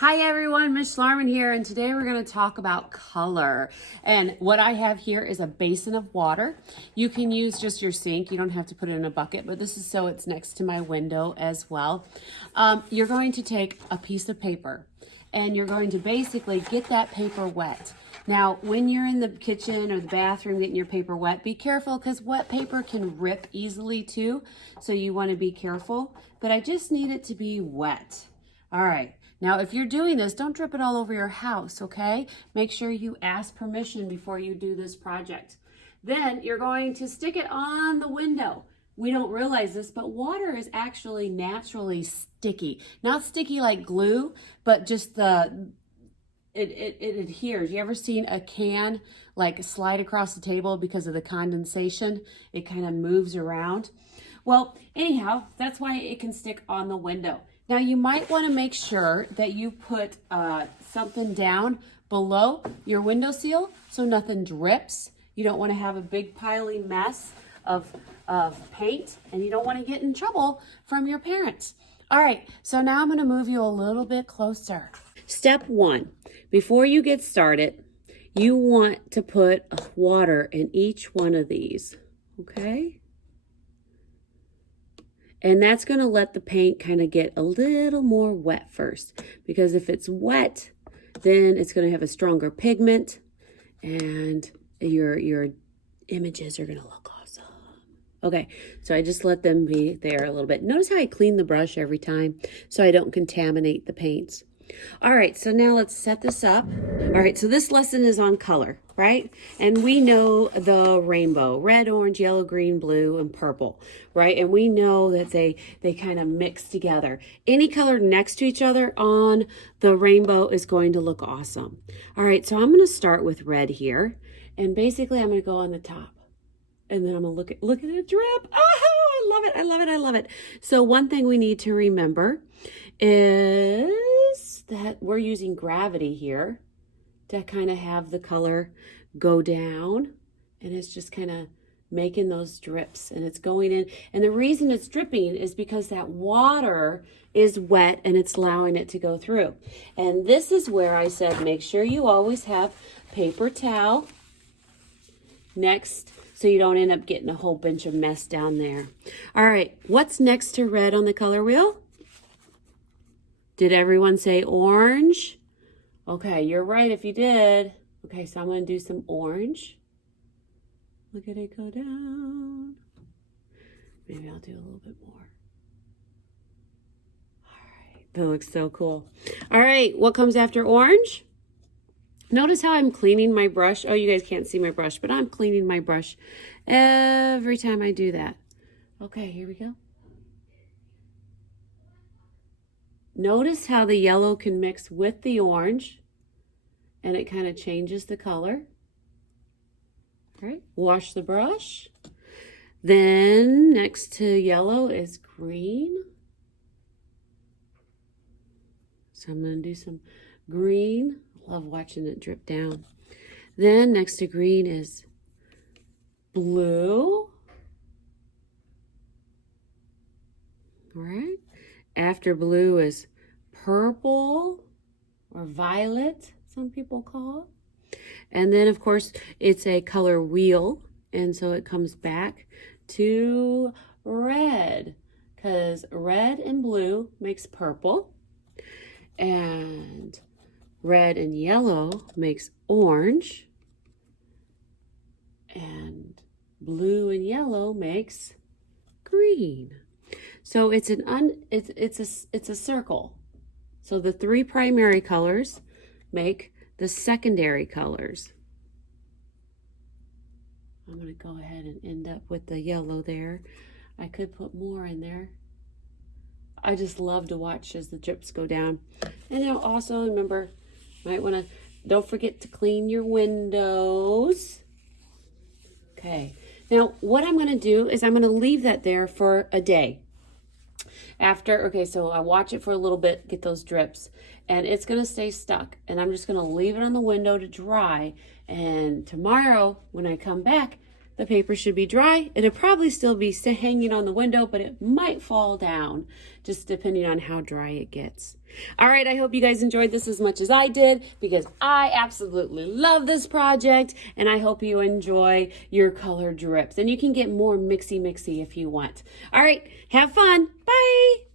Hi everyone, Miss Schlarman here, and today we're going to talk about color. And what I have here is a basin of water. You can use just your sink. You don't have to put it in a bucket, but this is so it's next to my window as well. You're going to take a piece of paper and you're going to basically get that paper wet. Now, when you're in the kitchen or the bathroom getting your paper wet, be careful because wet paper can rip easily too. So you want to be careful, but I just need it to be wet. All right. Now, if you're doing this, don't drip it all over your house, okay? Make sure you ask permission before you do this project. Then you're going to stick it on the window. We don't realize this, but water is actually naturally sticky. Not sticky like glue, but just it adheres. You ever seen a can like slide across the table because of the condensation? It kind of moves around. Well, anyhow, that's why it can stick on the window. Now you might want to make sure that you put something down below your windowsill so nothing drips. You don't want to have a big piling mess of paint, and you don't want to get in trouble from your parents. All right, so now I'm going to move you a little bit closer. Step one, before you get started, you want to put water in each one of these, okay? And that's going to let the paint kind of get a little more wet first, because if it's wet, then it's going to have a stronger pigment and your images are going to look awesome. Okay, so I just let them be there a little bit. Notice how I clean the brush every time so I don't contaminate the paints. All right, so now let's set this up. All right, so this lesson is on color, right? And we know the rainbow, red, orange, yellow, green, blue, and purple, right? And we know that they kind of mix together. Any color next to each other on the rainbow is going to look awesome. All right, so I'm gonna start with red here. And basically I'm gonna go on the top. And then I'm gonna look at it drip. Oh, I love it, I love it, I love it. So one thing we need to remember is that we're using gravity here to kind of have the color go down, and it's just kind of making those drips, and it's going in. And the reason it's dripping is because that water is wet and it's allowing it to go through. And this is where I said make sure you always have paper towel next so you don't end up getting a whole bunch of mess down there. All right, what's next to red on the color wheel? Did everyone say orange? Okay, you're right if you did. Okay, so I'm going to do some orange. Look at it go down. Maybe I'll do a little bit more. All right, that looks so cool. All right, what comes after orange? Notice how I'm cleaning my brush. Oh, you guys can't see my brush, but I'm cleaning my brush every time I do that. Okay, here we go. Notice how the yellow can mix with the orange and it kind of changes the color. All right, wash the brush. Then next to yellow is green. So I'm going to do some green. Love watching it drip down. Then next to green is blue. All right. After blue is purple or violet, some people call it. And then of course it's a color wheel, and so it comes back to red, because red and blue makes purple, and red and yellow makes orange, and blue and yellow makes green. So it's a circle. So the three primary colors make the secondary colors. I'm going to go ahead and end up with the yellow there. I could put more in there. I just love to watch as the drips go down. And now also remember, might want to, don't forget to clean your windows. Okay, now what I'm going to do is I'm going to leave that there for a day. Okay, so I watch it for a little bit, get those drips, and it's going to stay stuck. And I'm just going to leave it on the window to dry. And tomorrow when I come back, the paper should be dry. It'll probably still be hanging on the window, but it might fall down, just depending on how dry it gets. All right, I hope you guys enjoyed this as much as I did, because I absolutely love this project, and I hope you enjoy your color drips. And you can get more mixy if you want. All right, have fun. Bye.